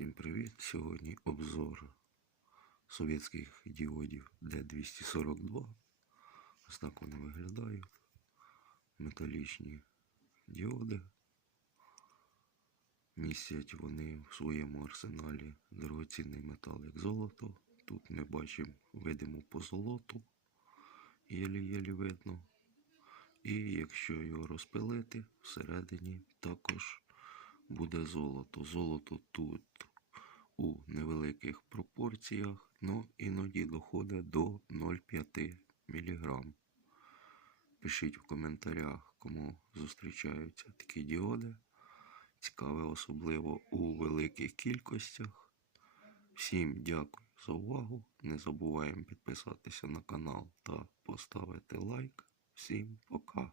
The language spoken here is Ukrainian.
Всім привіт! Сьогодні обзор совєтських діодів D242. Ось так вони виглядають. Металічні діоди. Містять вони в своєму арсеналі дорогоцінний метал, як золото. Тут ми бачимо, видимо по золоту, єлі-єлі видно. І якщо його розпилити, всередині також буде золото. Золото тут у невеликих пропорціях, але іноді доходить до 0,5 мг. Пишіть в коментарях, кому зустрічаються такі діоди. Цікаве, особливо у великих кількостях. Всім дякую за увагу. Не забуваємо підписатися на канал та поставити лайк. Всім пока!